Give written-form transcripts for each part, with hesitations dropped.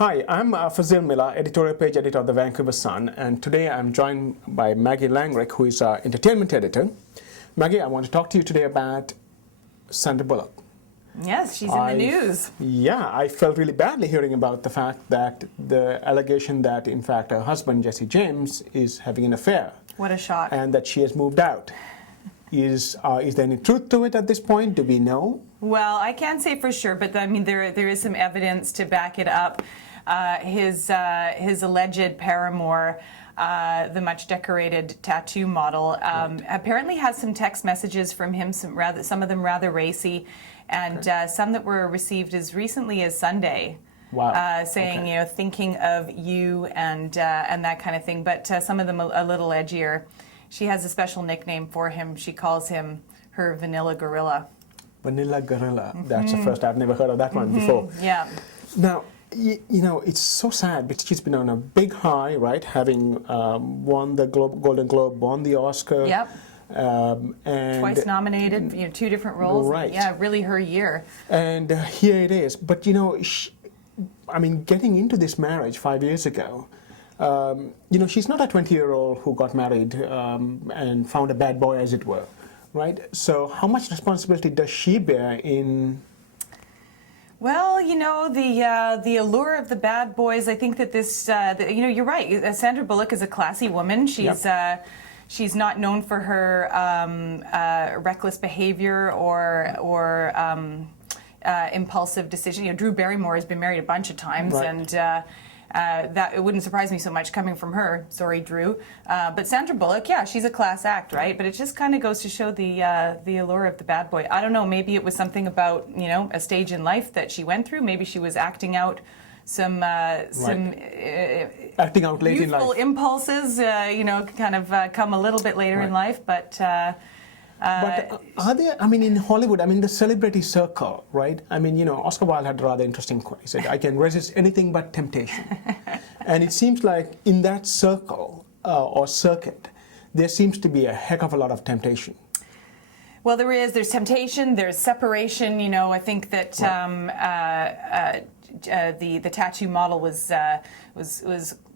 Hi, I'm Fazil Mihlar, editorial page editor of the Vancouver Sun, and today I'm joined by Maggie Langrick, who is our entertainment editor. Maggie, I want to talk to you today about Sandra Bullock. Yes, she's in the news. Yeah, I felt really badly hearing about the fact that the allegation that, in fact, her husband, Jesse James, is having an affair. What a shock. And that she has moved out. Is there any truth to it at this point? Do we know? Well, I can't say for sure, but I mean, there is some evidence to back it up. His alleged paramour, the much decorated tattoo model, apparently has some text messages from him, some of them rather racy, and some that were received as recently as Sunday. Wow. Saying, you know, thinking of you and that kind of thing, but some of them a little edgier. She has a special nickname for him. She calls him her Vanilla Gorilla. Vanilla Gorilla. That's the first. I've never heard of that one before. Yeah. Now, you know, it's so sad because she's been on a big high, right? Having won the Golden Globe, won the Oscar. Yep. And twice nominated, you know, 2 different roles. Right. Yeah, really her year. And here it is. But, you know, I mean, getting into this marriage 5 years ago, you know, she's not a 20-year-old who got married and found a bad boy, as it were, right? So how much responsibility does she bear in... Well, you know, the allure of the bad boys, I think that this, you know, you're right. Sandra Bullock is a classy woman. She's she's not known for her reckless behavior or impulsive decision. You know, Drew Barrymore has been married a bunch of times, right. And that it wouldn't surprise me so much coming from her. Sorry, Drew. But Sandra Bullock, yeah, she's a class act, right? But it just kind of goes to show the allure of the bad boy. I don't know. Maybe it was something about, you know, a stage in life that she went through. Maybe she was acting out some acting out late in life. Youthful impulses, you know, kind of come a little bit later in life, but. But are there, I mean, in Hollywood, I mean, the celebrity circle, right? I mean, you know, Oscar Wilde had a rather interesting quote. He said, I can resist anything but temptation. And it seems like in that circle or circuit, there seems to be a heck of a lot of temptation. Well, there's temptation, there's separation. You know, I think that the tattoo model was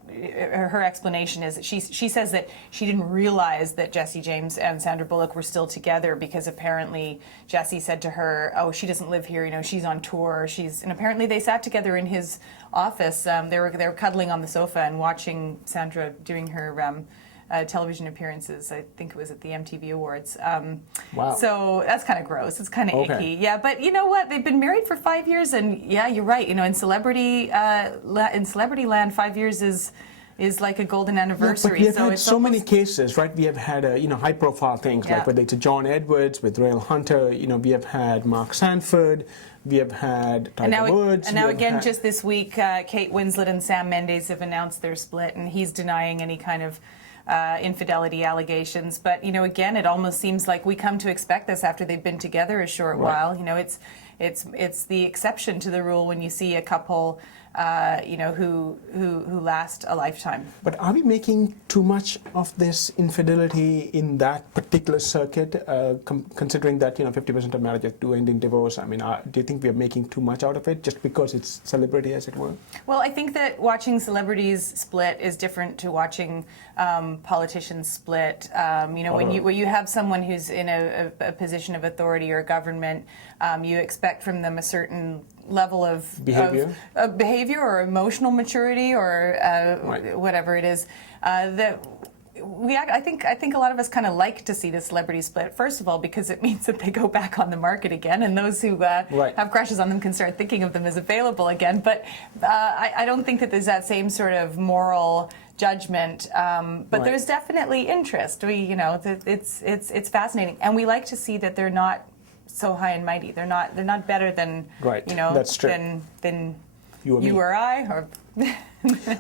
her explanation is that she says that she didn't realize that Jesse James and Sandra Bullock were still together because apparently Jesse said to her, "Oh, she doesn't live here. You know, she's on tour. And apparently they sat together in his office. They were cuddling on the sofa and watching Sandra doing her television appearances. I think it was at the MTV Awards. Wow. So that's kind of gross. It's kind of icky. Yeah, but you know what? They've been married for 5 years, and yeah, you're right. You know, in celebrity land, 5 years is like a golden anniversary. Yeah, but we have had so many cases, right? We have had, you know, high-profile things, like whether it's John Edwards with Rael Hunter, you know, we have had Mark Sanford, we have had Tiger Woods. And now again, just this week, Kate Winslet and Sam Mendes have announced their split, and he's denying any kind of infidelity allegations. But, you know, again, it almost seems like we come to expect this after they've been together a short while. You know, it's the exception to the rule when you see a couple you know, who last a lifetime. But are we making too much of this infidelity in that particular circuit, considering that, you know, 50% of marriages do end in divorce? I mean, do you think we are making too much out of it just because it's celebrity, as it were? Well, I think that watching celebrities split is different to watching politicians split. You know, when you have someone who's in a position of authority or government, you expect from them a certain level of behavior or emotional maturity or whatever it is. I think a lot of us kind of like to see the celebrity split. First of all, because it means that they go back on the market again, and those who have crushes on them can start thinking of them as available again. But I don't think that there's that same sort of moral judgment. But there's definitely interest. You know, it's fascinating, and we like to see that they're not so high and mighty. They're not better than you know, than you or I or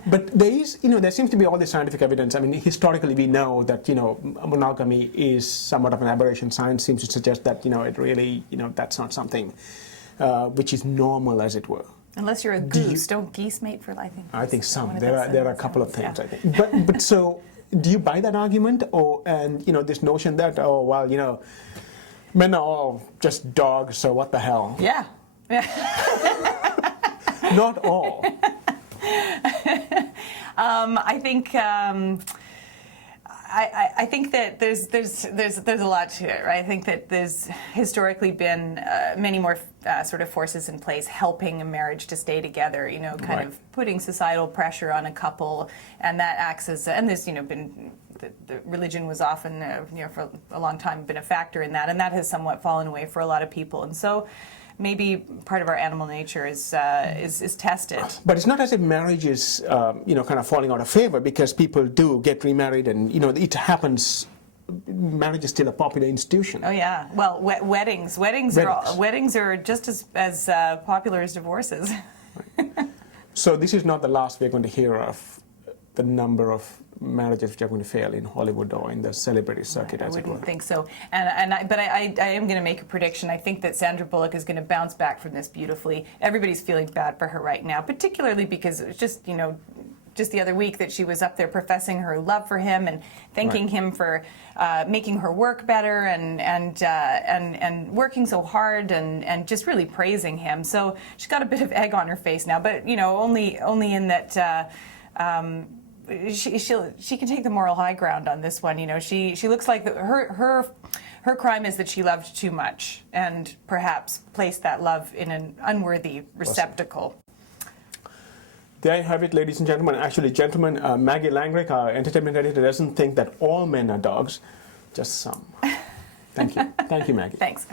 But there seems to be all this scientific evidence. I mean, historically we know that, you know, monogamy is somewhat of an aberration. Science seems to suggest that, you know, it really, you know, that's not something which is normal, as it were. Unless you're a goose. Don't geese mate for life? I think some. There are a couple of things, I think. But so, do you buy that argument, and you know, this notion that, oh well, you know, men are all just dogs, so what the hell? Yeah. Not all. I think. I think that there's a lot to it, right? I think that there's historically been many more sort of forces in place helping a marriage to stay together. You know, kind of putting societal pressure on a couple, and that acts as and there's been. The religion was often, for a long time, been a factor in that, and that has somewhat fallen away for a lot of people. And so, maybe part of our animal nature is tested. But it's not as if marriage is, kind of falling out of favor, because people do get remarried, and it happens. Marriage is still a popular institution. Oh yeah. Well, weddings are just as popular as divorces. Right. So this is not the last we're going to hear of the number of marriages which are going to fail in Hollywood or in the celebrity circuit, as it were. I wouldn't think so. But I am going to make a prediction. I think that Sandra Bullock is going to bounce back from this beautifully. Everybody's feeling bad for her right now, particularly because it was just, just the other week that she was up there professing her love for him and thanking him for making her work better and working so hard and just really praising him. So she's got a bit of egg on her face now, but only in that. She can take the moral high ground on this one. She looks like her crime is that she loved too much and perhaps placed that love in an unworthy receptacle. There you have it, ladies and gentlemen. Actually, gentlemen, Maggie Langrick, our entertainment editor, doesn't think that all men are dogs, just some. Thank you. Thank you, Maggie. Thanks.